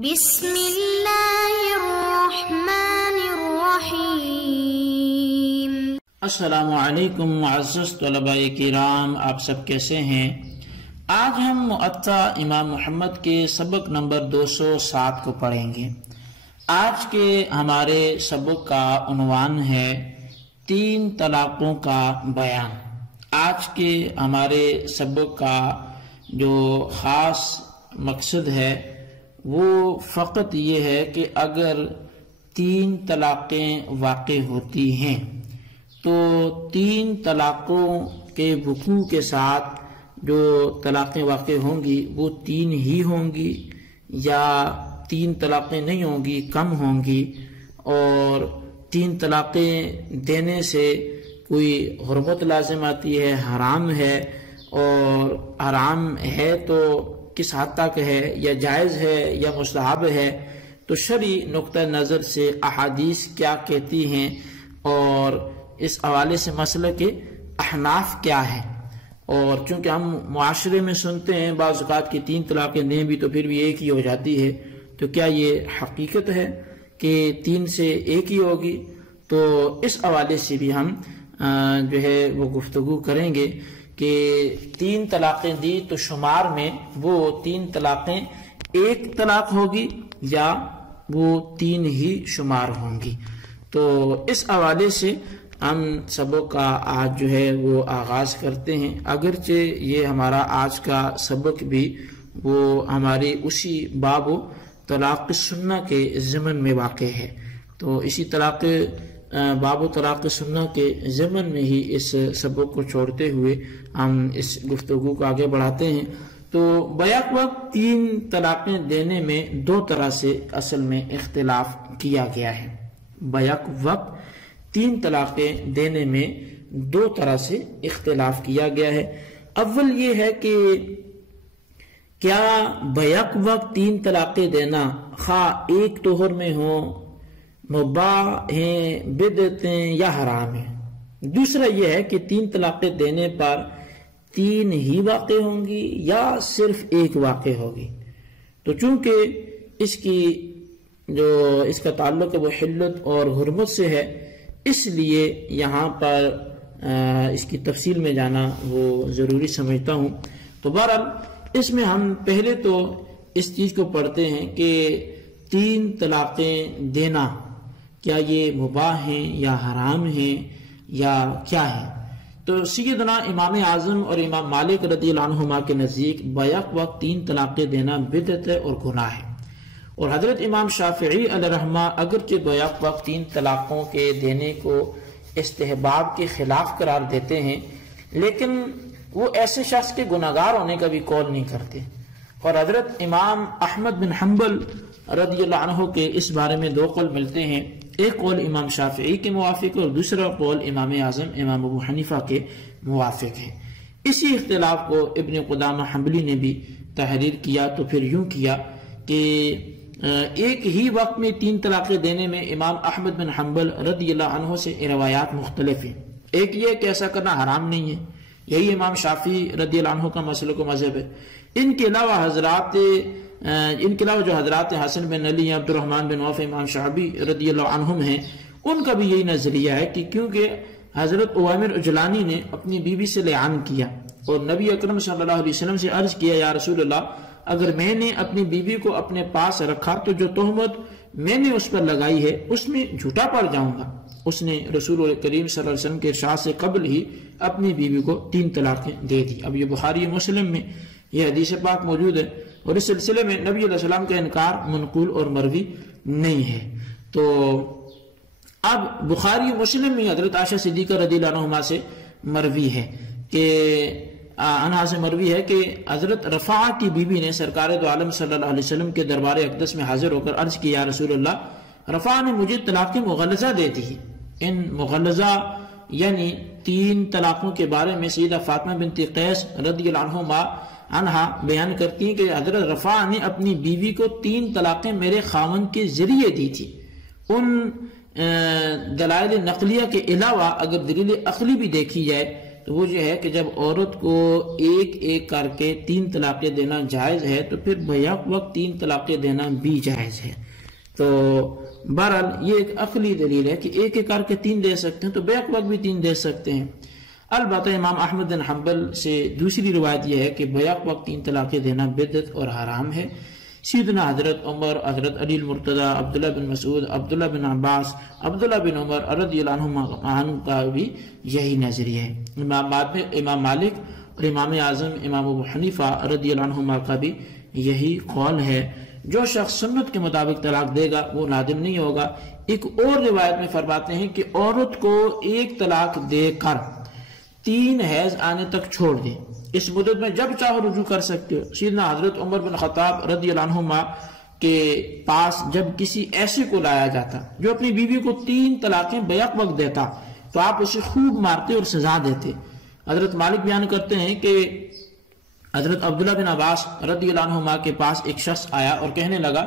بسم اللہ الرحمن الرحیم۔ السلام علیکم معزز طلباء کرام، آپ سب کیسے ہیں؟ آج ہم مؤطا امام محمد کے سبق نمبر 207 کو پڑھیں گے۔ آج کے ہمارے سبق کا عنوان ہے 3 طلاقوں کا بیان۔ آج کے ہمارے سبق کا جو خاص مقصد ہے وہ فقط یہ ہے کہ اگر 3 طلاقیں واقع ہوتی ہیں تو 3 طلاقوں کے وقوع کے ساتھ جو طلاقیں واقع ہوں گی وہ 3 ہی ہوں گی یا 3 طلاقیں نہیں ہوں گی، کم ہوں گی، اور 3 طلاقیں دینے سے کوئی حرمت لازم آتی ہے، حرام ہے، اور حرام ہے تو کس حد تک ہے، یا جائز ہے یا مستحب ہے، تو شرعی نقطہ نظر سے احادیث کیا کہتی ہیں اور اس حوالے سے مسئلہ کے احناف کیا ہے۔ اور چونکہ ہم معاشرے میں سنتے ہیں بعض اوقات کی 3 طلاقیں دیں بھی تو پھر بھی ایک ہی ہو جاتی ہے، تو کیا یہ حقیقت ہے کہ 3 سے ایک ہی ہوگی؟ تو اس حوالے سے بھی ہم جو ہے وہ گفتگو کریں گے کہ 3 طلاقیں دی تو شمار میں وہ 3 طلاقیں ایک طلاق ہوگی یا وہ 3 ہی شمار ہوں گی۔ تو اس حوالے سے ہم سبق کا آج جو ہے وہ آغاز کرتے ہیں، اگرچہ یہ ہمارا آج کا سبق بھی وہ ہماری اسی باب طلاق سنہ کے ضمن میں واقع ہے۔ تو اسی باب طلاق سنہ کے ضمن میں ہی اس سبق کو چھوڑتے ہوئے ہم اس گفتگو کو آگے بڑھاتے ہیں۔ تو بیک وقت 3 طلاقیں دینے میں 2 طرح سے اصل میں اختلاف کیا گیا ہے۔ بیک وقت 3 طلاقیں دینے میں 2 طرح سے اختلاف کیا گیا ہے۔ اول یہ ہے کہ کیا بیک وقت 3 طلاقیں دینا خواہ ایک طہر میں ہوں، مباح ہیں، بدعت ہیں یا حرام ہیں۔ دوسرا یہ ہے کہ 3 طلاقیں دینے پر 3 ہی واقع ہوں گی یا صرف ایک واقع ہوگی۔ تو چونکہ اس کا تعلق وہ حلت اور حرمت سے ہے، اس لیے یہاں پر اس کی تفصیل میں جانا وہ ضروری سمجھتا ہوں۔ تو بہرحال اس میں ہم پہلے تو اس چیز کو پڑھتے ہیں کہ 3 طلاقیں دینا کیا یہ مباح ہیں یا حرام ہیں یا کیا ہے۔ تو سیدنا امام اعظم اور امام مالک رضی اللہ عنہما کے نزدیک بیک وقت 3 طلاقیں دینا بدعت اور گناہ ہے، اور حضرت امام شافعی علیہ رحمہ اگرچہ بیک وقت 3 طلاقوں کے دینے کو استحباب کے خلاف قرار دیتے ہیں، لیکن وہ ایسے شخص کے گناہگار ہونے کا بھی قول نہیں کرتے۔ اور حضرت امام احمد بن حنبل رضی اللہ عنہ کے اس بارے میں 2 قول ملتے ہیں، ایک قول امام شافعی کے موافق اور دوسرا قول امام اعظم امام ابو حنیفہ کے موافق ہے۔ اسی اختلاف کو ابن قدامہ حنبلی نے بھی تحریر کیا، تو پھر یوں کیا کہ ایک ہی وقت میں 3 طلاقیں دینے میں امام احمد بن حنبل رضی اللہ عنہ سے روایات مختلف ہیں۔ ایک یہ کہ ایسا کرنا حرام نہیں ہے، یہی امام شافعی رضی اللہ عنہ کا مسلک و مذہب ہے۔ ان کے علاوہ جو حضرات حسن بن علی، عبد الرحمن بن عوف، امام شعبی رضی اللہ عنہم ہیں، ان کا بھی یہی نظریہ ہے کہ کیونکہ حضرت عوامر اجلانی نے اپنی بیوی سے لعان کیا اور نبی اکرم صلی اللہ علیہ وسلم سے عرض کیا، یا رسول اللہ، اگر میں نے اپنی بیوی کو اپنے پاس رکھا تو جو تہمت میں نے اس پر لگائی ہے اس میں جھوٹا پڑ جاؤں گا۔ اس نے رسول کریم صلی اللہ علیہ وسلم کے ارشاد سے قبل ہی اپنی بیوی کو 3 طلاقیں دے دی۔ اب یہ بخاری مسلم میں یہ حدیث پاک موجود ہے، اور اس سلسلے میں نبی علیہ السلام کا انکار منقول اور مروی نہیں ہے۔ تو اب بخاری مسلم میں حضرت عائشہ صدیقہ رضی اللہ عنہما سے مروی ہے کہ انہا سے مروی ہے کہ حضرت رفاعہ کی بیوی نے سرکار دو عالم صلی اللہ علیہ وسلم کے دربار اقدس میں حاضر ہو کر عرض کی، یا رسول اللہ، رفاعہ نے مجھے طلاق مغلظہ دے دی۔ ان مغلظہ یعنی 3 طلاقوں کے بارے میں سیدہ فاطمہ بنت قیس رضی اللہ عنہا بیان کرتی ہیں کہ حضرت رفاعہ نے اپنی بیوی کو 3 طلاقیں میرے خاوند کے ذریعے دی تھی۔ ان دلائل نقلیہ کے علاوہ اگر دلیل عقلی بھی دیکھی جائے تو وہ یہ ہے کہ جب عورت کو ایک ایک کر کے 3 طلاقیں دینا جائز ہے تو پھر بیک وقت 3 طلاقیں دینا بھی جائز ہے۔ تو بہرحال یہ ایک عقلی دلیل ہے کہ ایک ایک کر کے 3 دے سکتے ہیں تو بیک وقت بھی 3 دے سکتے ہیں۔ البتہ امام احمد بن حنبل سے دوسری روایت یہ ہے کہ بیک وقت 3 طلاقیں دینا بدعت اور حرام ہے۔ سیدنا حضرت عمر، حضرت علی المرتضی، عبداللہ بن مسعود، عبداللہ بن عباس، عبداللہ بن عمر رضی اللہ عنہ کا بھی یہی نظریہ ہے۔ امام مالک اور امام اعظم امام ابو حنیفہ رضی اللہ عنہما کا بھی یہی قول ہے۔ جو شخص سنت کے مطابق طلاق دے گا وہ نادم نہیں ہوگا۔ ایک اور روایت میں فرماتے ہیں کہ عورت کو ایک طلاق دے کر 3 حیض آنے تک چھوڑ دے، اس مدت میں جب چاہو رجوع کر سکتے ہو۔ سیدنا حضرت عمر بن خطاب رضی اللہ عنہما کے پاس جب کسی ایسے کو لایا جاتا جو اپنی بیوی کو 3 طلاقیں بیک وقت دیتا تو آپ اسے خوب مارتے اور سزا دیتے۔ حضرت مالک بیان کرتے ہیں کہ حضرت عبداللہ بن عباس رضی اللہ عنہما کے پاس ایک شخص آیا اور کہنے لگا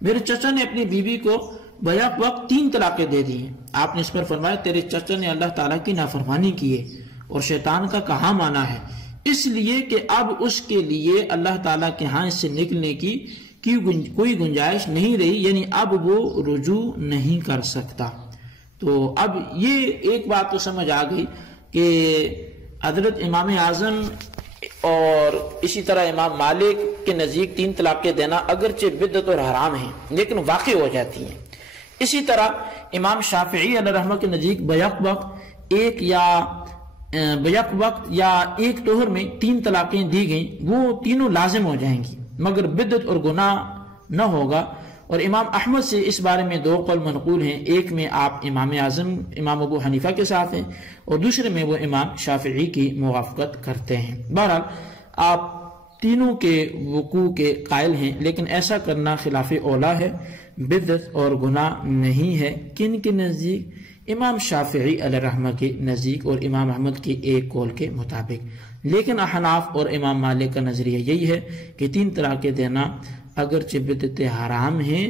میرے چچا نے اپنی بیوی کو بیک وقت 3 طلاقیں دے دی ہیں۔ آپ نے اس پر فرمایا تیرے چچا نے اللہ تعالیٰ کی نافرمانی کی ہے اور شیطان کا کہاں مانا ہے، اس لیے کہ اب اس کے لیے اللہ تعالیٰ کے ہاں اس سے نکلنے کی کوئی گنجائش نہیں رہی، یعنی اب وہ رجوع نہیں کر سکتا۔ تو اب یہ ایک بات تو سمجھ آ گئی کہ حضرت امام اعظم اور اسی طرح امام مالک کے نزدیک 3 طلاقیں دینا اگرچہ بدعت اور حرام ہیں لیکن واقع ہو جاتی ہیں۔ اسی طرح امام شافعی علیہ رحمہ کے نزدیک بیک وقت یا ایک طہر میں 3 طلاقیں دی گئیں وہ تینوں لازم ہو جائیں گی مگر بدعت اور گناہ نہ ہوگا۔ اور امام احمد سے اس بارے میں 2 قول منقول ہیں، ایک میں آپ امام اعظم امام ابو حنیفہ کے ساتھ ہیں اور دوسرے میں وہ امام شافعی کی موافقت کرتے ہیں۔ بہرحال آپ تینوں کے وقوع کے قائل ہیں لیکن ایسا کرنا خلاف اولا ہے، بدعت اور گناہ نہیں ہے۔ کن کے نزدیک؟ امام شافعی علیہ رحمہ کے نزدیک اور امام احمد کے ایک قول کے مطابق۔ لیکن احناف اور امام مالک کا نظریہ یہی ہے کہ 3 طلاقیں دینا اگرچہ بدعت حرام ہیں،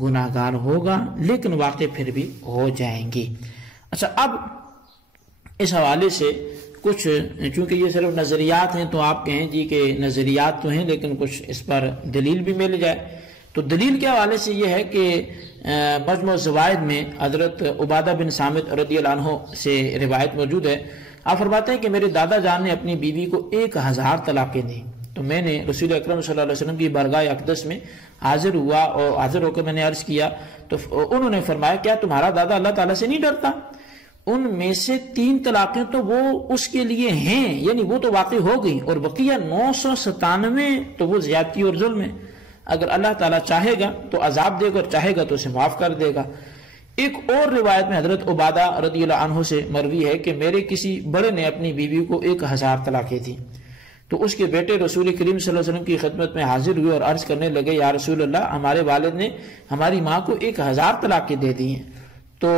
گناہگار ہوگا لیکن واقع پھر بھی ہو جائیں گی۔ اچھا، اب اس حوالے سے کچھ، چونکہ یہ صرف نظریات ہیں تو آپ کہیں جی کہ نظریات تو ہیں لیکن کچھ اس پر دلیل بھی مل جائے، تو دلیل کے حوالے سے یہ ہے کہ مجموع الزوائد میں حضرت عبادہ بن صامت رضی اللہ عنہ سے روایت موجود ہے۔ آپ فرماتے ہیں کہ میرے دادا جان نے اپنی بیوی کو 1000 طلاقیں دیں، تو میں نے رسول اکرم صلی اللہ علیہ وسلم کی بارگاہ اقدس میں حاضر ہوا اور حاضر ہو کر میں نے عرض کیا تو انہوں نے فرمایا کیا تمہارا دادا اللہ تعالیٰ سے نہیں ڈرتا؟ ان میں سے 3 طلاقیں تو وہ اس کے لیے ہیں، یعنی وہ تو واقع ہو گئی، اور بقیہ 997 تو وہ زیادتی اور ظلم ہے۔ اگر اللہ تعالیٰ چاہے گا تو عذاب دے گا اور چاہے گا تو اسے معاف کر دے گا۔ ایک اور روایت میں حضرت عبادہ رضی اللہ عنہ سے مروی ہے کہ میرے کسی بڑے نے اپنی بیوی کو 1000 طلاقیں دی، تو اس کے بیٹے رسول کریم صلی اللہ علیہ وسلم کی خدمت میں حاضر ہوئے اور عرض کرنے لگے یا رسول اللہ، ہمارے والد نے ہماری ماں کو 1000 طلاقیں دے دی ہیں، تو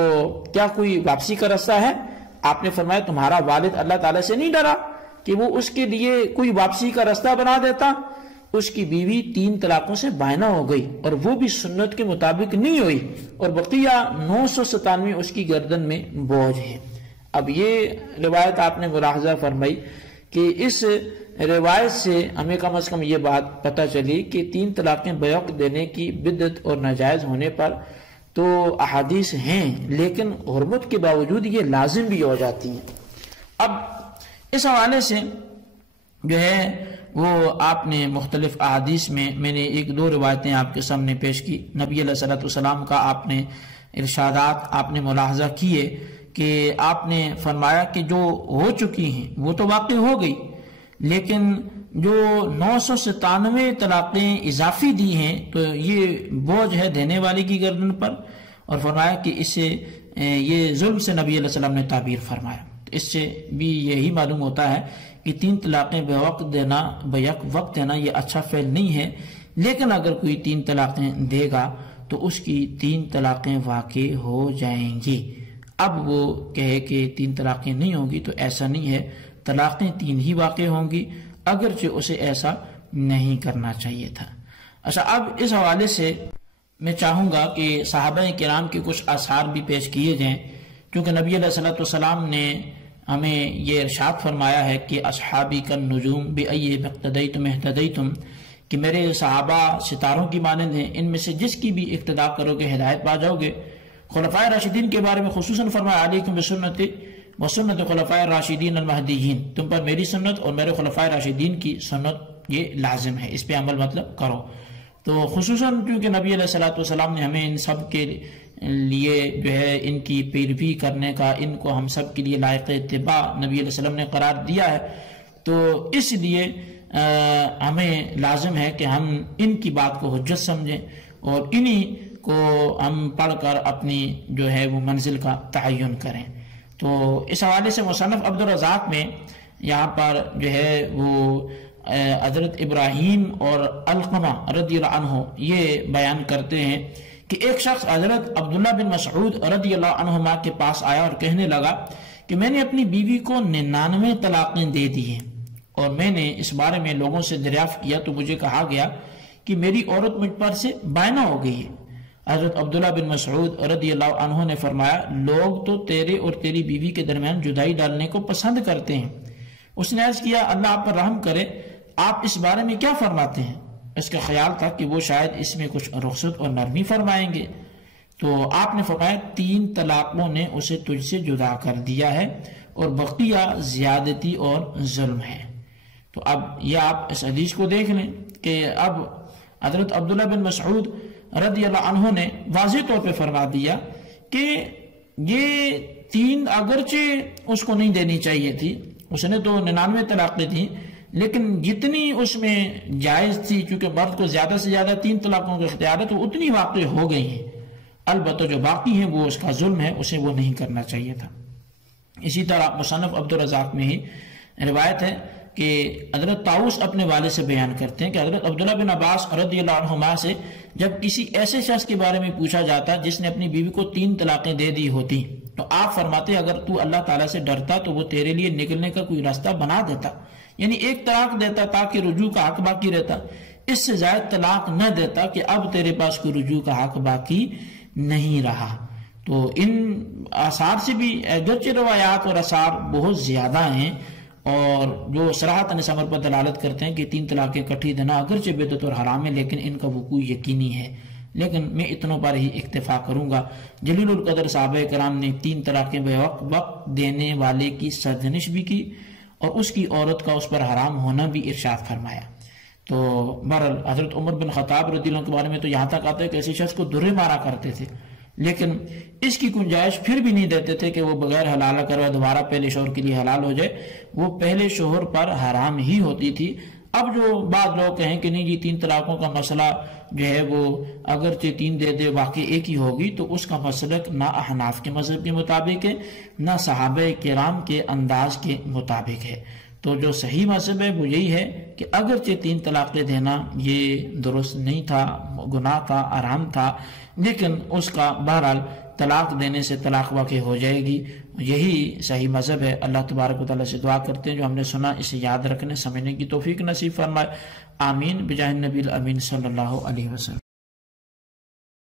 کیا کوئی واپسی کا رستہ ہے؟ آپ نے فرمایا تمہارا والد اللہ تعالیٰ سے نہیں ڈرا کہ وہ اس کے لیے کوئی واپسی کا رستہ بنا دیتا؟ اس کی بیوی 3 طلاقوں سے بائنہ ہو گئی اور وہ بھی سنت کے مطابق نہیں ہوئی، اور بقیہ 997 اس کی گردن میں بوجھ ہے۔ اب یہ روایت آپ نے ملاحظہ فرمائی کہ اس روایت سے ہمیں کم از کم یہ بات پتہ چلی کہ 3 طلاقیں بیک دینے کی بدعت اور ناجائز ہونے پر تو احادیث ہیں لیکن حرمت کے باوجود یہ لازم بھی ہو جاتی ہیں۔ اب اس حوالے سے جو ہے وہ آپ نے مختلف احادیث میں نے 1-2 روایتیں آپ کے سامنے پیش کی۔ نبی علیہ الصلوۃ والسلام کا آپ نے ارشادات آپ نے ملاحظہ کیے کہ آپ نے فرمایا کہ جو ہو چکی ہیں وہ تو واقع ہو گئی، لیکن جو 997 طلاقیں اضافی دی ہیں تو یہ بوجھ ہے دینے والے کی گردن پر، اور فرمایا کہ اس سے یہ ظلم سے نبی علیہ السلام نے تعبیر فرمایا۔ اس سے بھی یہی معلوم ہوتا ہے کہ 3 طلاقیں بیک وقت دینا یہ اچھا فعل نہیں ہے، لیکن اگر کوئی 3 طلاقیں دے گا تو اس کی 3 طلاقیں واقع ہو جائیں گی۔ اب وہ کہے کہ 3 طلاقیں نہیں ہوں گی تو ایسا نہیں ہے، طلاقیں 3 ہی واقع ہوں گی، اگرچہ اسے ایسا نہیں کرنا چاہیے تھا۔ اچھا، اب اس حوالے سے میں چاہوں گا کہ صحابہ کرام کے کچھ آثار بھی پیش کیے جائیں، کیونکہ نبی علیہ الصلوۃ والسلام نے ہمیں یہ ارشاد فرمایا ہے کہ اصحابی کالنجوم بأی اقتدیتم اہتدیتم، کہ میرے صحابہ ستاروں کی مانند ہیں، ان میں سے جس کی بھی اقتداء کرو گے ہدایت پا جاؤ گے۔ خلفائے راشدین کے بارے میں خصوصاً فرمایا علیکم بسنتی وسنت خلفائے راشدین المہدیین، تم پر میری سنت اور میرے خلفائے راشدین کی سنت یہ لازم ہے، اس پہ عمل مطلب کرو۔ تو خصوصاً کیونکہ نبی علیہ السلام نے ہمیں ان سب کے لیے جو ہے ان کی پیروی کرنے کا، ان کو ہم سب کے لیے لائق اتباع نبی علیہ السلام نے قرار دیا ہے، تو اس لیے ہمیں لازم ہے کہ ہم ان کی بات کو حجت سمجھیں اور انہی کو ہم پڑھ کر اپنی جو ہے وہ منزل کا تعین کریں۔ تو اس حوالے سے مصنف عبدالرزاق میں یہاں پر جو ہے وہ حضرت ابراہیم اور علقمہ رضی اللہ عنہ یہ بیان کرتے ہیں کہ ایک شخص حضرت عبداللہ بن مسعود رضی اللہ عنہما کے پاس آیا اور کہنے لگا کہ میں نے اپنی بیوی کو 99 طلاقیں دے دی ہیں، اور میں نے اس بارے میں لوگوں سے دریافت کیا تو مجھے کہا گیا کہ میری عورت مجھ پر سے بائنہ ہو گئی ہے۔ حضرت عبداللہ بن مسعود رضی اللہ عنہ نے فرمایا لوگ تو تیرے اور تیری بیوی کے درمیان جدائی ڈالنے کو پسند کرتے ہیں۔ اس نے عرض کیا اللہ آپ پر رحم کرے، آپ اس بارے میں کیا فرماتے ہیں؟ اس کا خیال تھا کہ وہ شاید اس میں کچھ رخصت اور نرمی فرمائیں گے، تو آپ نے فرمایا 3 طلاقوں نے اسے تجھ سے جدا کر دیا ہے اور بقیہ زیادتی اور ظلم ہے۔ تو اب یہ آپ اس حدیث کو دیکھ لیں کہ اب حضرت عبداللہ بن مسعود رضی اللہ عنہ نے واضح طور پہ فرما دیا کہ یہ 3 اگرچہ اس کو نہیں دینی چاہیے تھی، اس نے تو 99 طلاقیں تھیں، لیکن جتنی اس میں جائز تھی، چونکہ مرد کو زیادہ سے زیادہ 3 طلاقوں کا اختیار ہے، تو اتنی واقع ہو گئی ہیں، البتہ جو باقی ہیں وہ اس کا ظلم ہے، اسے وہ نہیں کرنا چاہیے تھا۔ اسی طرح مصنف عبدالرزاق میں ہی روایت ہے کہ حضرت طاؤس اپنے والد سے بیان کرتے ہیں کہ حضرت عبداللہ بن عباس رضی اللہ عنہما سے جب کسی ایسے شخص کے بارے میں پوچھا جاتا جس نے اپنی بیوی کو 3 طلاقیں دے دی ہوتی تو آپ فرماتے اگر تو اللہ تعالیٰ سے ڈرتا تو وہ تیرے لیے نکلنے کا کوئی راستہ بنا دیتا، یعنی 1 طلاق دیتا تاکہ رجوع کا حق باقی رہتا، اس سے زائد طلاق نہ دیتا کہ اب تیرے پاس کوئی رجوع کا حق باقی نہیں رہا۔ تو ان آثار سے بھی اگرچہ روایات اور آثار بہت زیادہ ہیں اور جو صراحتاً اس امر پر دلالت کرتے ہیں کہ 3 طلاقیں اکٹھی دینا اگرچہ بدعت اور حرام ہے، لیکن ان کا وقوع یقینی ہے۔ لیکن میں اتنوں پر ہی اکتفا کروں گا۔ جلیل القدر صحابہ کرام نے 3 طلاقیں بے وقت دینے والے کی سرزنش بھی کی اور اس کی عورت کا اس پر حرام ہونا بھی ارشاد فرمایا۔ تو بہرحال حضرت عمر بن خطاب رضی اللہ عنہ کے بارے میں تو یہاں تک آتا ہے کہ ایسے شخص کو درے مارا کرتے تھے، لیکن اس کی گنجائش پھر بھی نہیں دیتے تھے کہ وہ بغیر حلالہ کروائے دوبارہ پہلے شوہر کے لیے حلال ہو جائے، وہ پہلے شوہر پر حرام ہی ہوتی تھی۔ اب جو بعض لوگ کہیں کہ نہیں جی 3 طلاقوں کا مسئلہ جو ہے وہ اگرچہ 3 دے دے واقعی ایک ہی ہوگی، تو اس کا مسلک نہ احناف کے مذہب کے مطابق ہے نہ صحابہ کرام کے انداز کے مطابق ہے۔ تو جو صحیح مذہب ہے وہ یہی ہے کہ اگرچہ 3 طلاقیں دینا یہ درست نہیں تھا، گناہ تھا، حرام تھا، لیکن اس کا بہرحال طلاق دینے سے طلاق واقع ہو جائے گی، یہی صحیح مذہب ہے۔ اللہ تبارک و تعالیٰ سے دعا کرتے ہیں جو ہم نے سنا اسے یاد رکھنے سمجھنے کی توفیق نصیب فرمائے، آمین بجاہ النبی الامین صلی اللہ علیہ وسلم۔